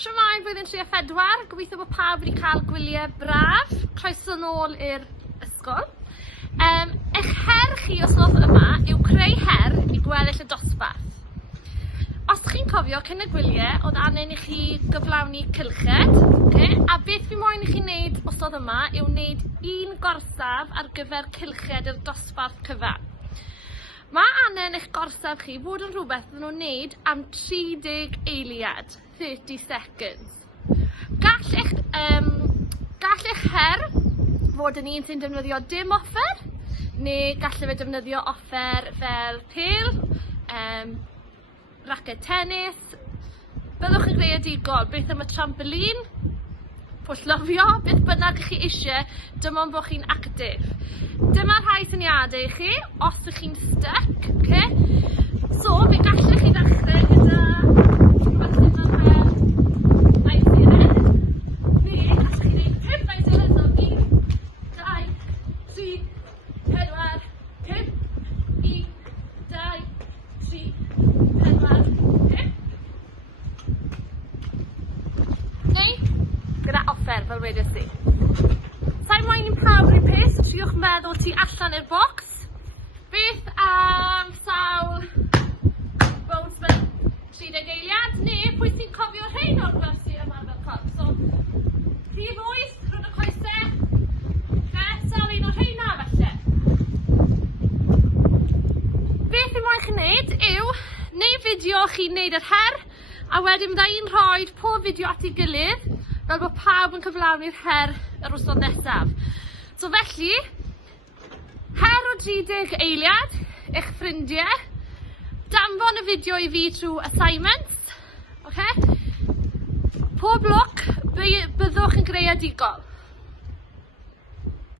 Shwmae, blwyddyn 34, gobeithio bod pawb wedi cael gwyliau braf. Croeso nôl i'r ysgol. Eich her chi os oedd yma yw creu her i gweddill y dosbarth. Os chi'n cofio, cyn y gwyliau, oedd angen i chi gyflawni cylched. A beth fi moyn i chi wneud os oedd yma yw wneud un gorsaf ar gyfer cylched i'r dosbarth cyfan. Mae angen eich gorsaf chi fod yn rhywbeth yn nhw'n wneud am 30 eiliad, 30 seconds. Gall eich her fod yn un sy'n defnyddio dim offer, neu gall fe defnyddio offer fel pêl, raced tennis. Byddwch yn greadigol, beth am y trampolin, pwllofio, beth bynnag chi eisiau, dim ond bod chi'n actif. Dyma rhai syniadau i chi, os ydych chi'n stuck, So, fe gallech chi ddechrau gyda aisiren. Fe gallech chi wneud 5 aisiren o 1, 2, 3, 4, 5, 1, 2, 3, 4, 5. Neu, gyda offer fel wedys i. Sa'n moyn i'n pawb rhywun peth, triwch meddwl tu allan i'r bocs. Beth am sawl bounce mewn 30 eiliad, neu pwy sy'n cofio rhain o'r gwersi yma fel corff. So, rhif 8, rhwng y coesau, sawl un o'r rhaina felly. Beth fi moyn chi'n neud yw, neu fideo chi'n neud yr her, a wedyn bydda i'n rhoi pob fideo at ei gilydd, fel bod pawb yn cyflawni'r her yr wthnos nesaf. So felly, her o 30 eiliad, eich ffrindiau, danfon y fideo i fi trwy assignments, Pob lwc, byddwch yn greadigol.